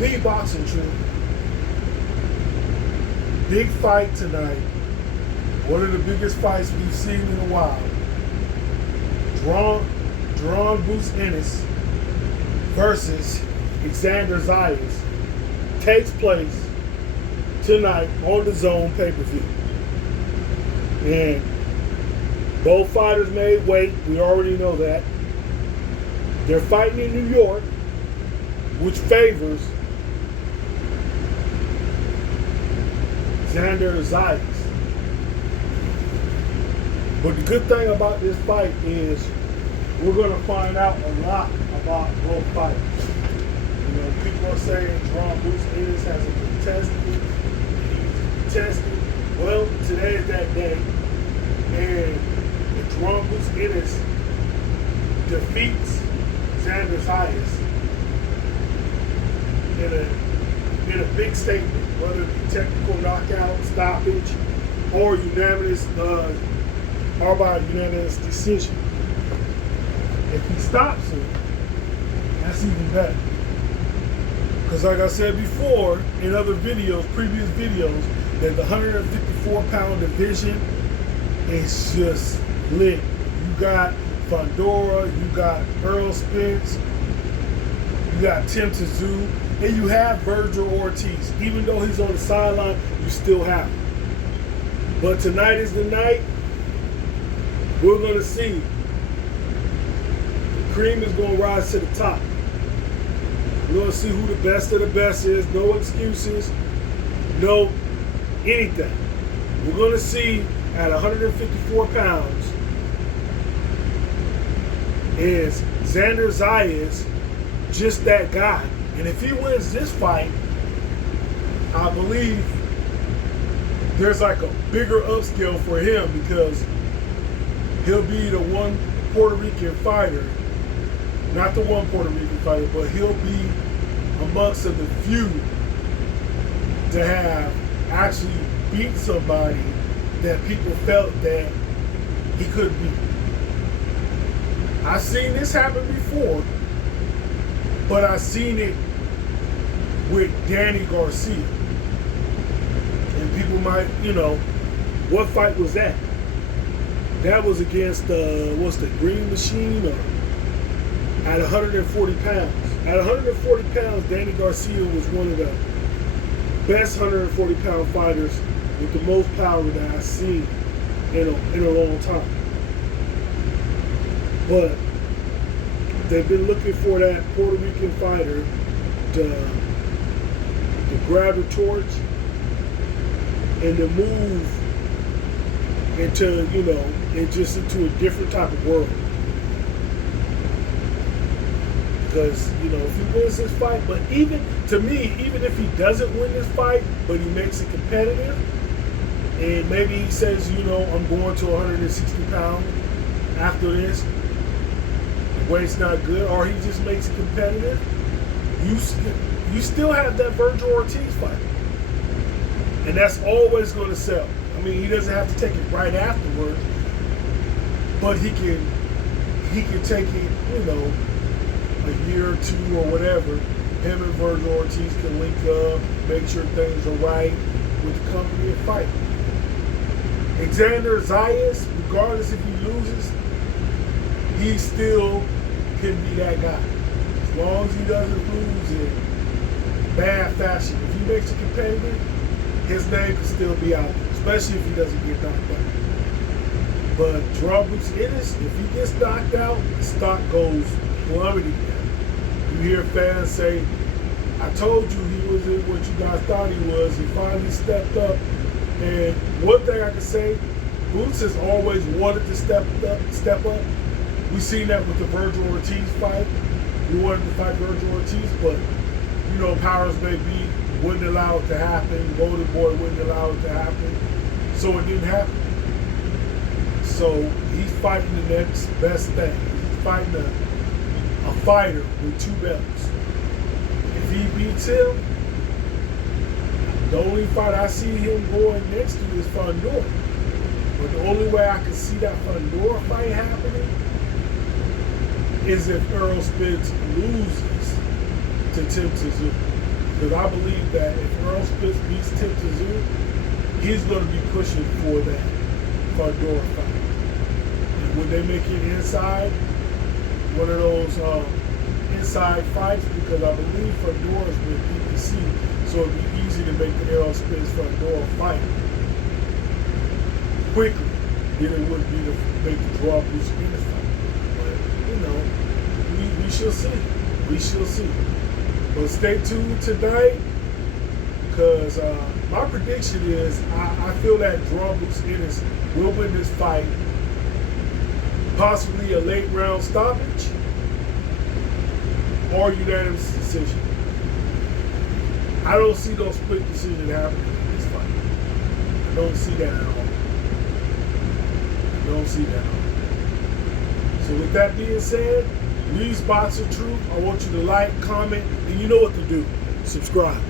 The Boxing Truth. Big fight tonight. One of the biggest fights we've seen in a while. Jaron Ennis versus Xander Zayas takes place tonight on the Zone pay-per-view. And both fighters made weight. We already know that. They're fighting in New York, which favors Xander Zayas. But the good thing about this fight is we're going to find out a lot about both fighters. You know, people are saying Jaron Ennis hasn't been tested. He's tested. Well, today is that day. And if Jaron Ennis defeats Xander Zayas in a big statement, whether it be technical knockout, stoppage, or unanimous, or by unanimous decision. If he stops him, that's even better. Because like I said before in other videos, previous videos, that the 154-pound division is just lit. You got Fondora, you got Earl Spence, you got Tim Tszyu, and you have Virgil Ortiz. Even though he's on the sideline, you still have him. But tonight is the night. We're going to see. The cream is going to rise to the top. We're going to see who the best of the best is. No excuses. No anything. We're going to see at 154 pounds is Xander Zayas just that guy. And if he wins this fight, I believe there's like a bigger upscale for him because he'll be the one Puerto Rican fighter, not the one Puerto Rican fighter, but he'll be amongst the few to have actually beat somebody that people felt that he could beat. I've seen this happen before, but I've seen it with Danny Garcia. And people might, what fight was that? That was against what's the Green Machine or at 140 pounds. At 140 pounds, Danny Garcia was one of the best 140-pound fighters with the most power that I've seen in a long time. But they've been looking for that Puerto Rican fighter to grab the torch and to move into, into a different type of world. Because, if he wins this fight, but even if he doesn't win this fight, but he makes it competitive, and maybe he says, I'm going to 160 pounds after this, the weight's not good, or he just makes it competitive, you still have that Virgil Ortiz fight. And that's always going to sell. I mean, he doesn't have to take it right afterwards, but he can take it, a year or two or whatever. Him and Virgil Ortiz can link up, make sure things are right with the company and fight. Xander Zayas, regardless if he loses, he still can be that guy. As long as he doesn't lose in bad fashion. If he makes it competitive, his name can still be out there, especially if he doesn't get knocked out. But Jaron Ennis, if he gets knocked out, the stock goes plummeting down. You hear fans say, I told you he wasn't what you guys thought he was. He finally stepped up. And one thing I can say, Boots has always wanted to step up. We've seen that with the Virgil Ortiz fight. We wanted to fight Virgil Ortiz, but powers may be wouldn't allow it to happen. Golden Boy wouldn't allow it to happen. So it didn't happen. So he's fighting the next best thing. He's fighting a fighter with 2 belts. If he beats him, the only fight I see him going next to is Fondora. But the only way I can see that Fondora fight happening is if Earl Spence loses to Tim Tszyu. Because I believe that if Earl Spence beats Tim Tszyu, he's going to be pushing for that Fedor fight. And when they make it inside, one of those inside fights, because I believe Fedor is with PBC, so it'd be easy to make the Earl Spence Fedor fight quickly than it would be to make the draw Bruce Ennis fight. But, you know, we shall see. We shall see. But stay tuned tonight, because my prediction is I feel that draw Bruce Ennis will win this fight, possibly a late round stoppage or unanimous decision. I don't see no split decision happening in this fight. I don't see that at all. I don't see that at all. So with that being said, Lee's Boxing Truth, I want you to like, comment, and you know what to do. Subscribe.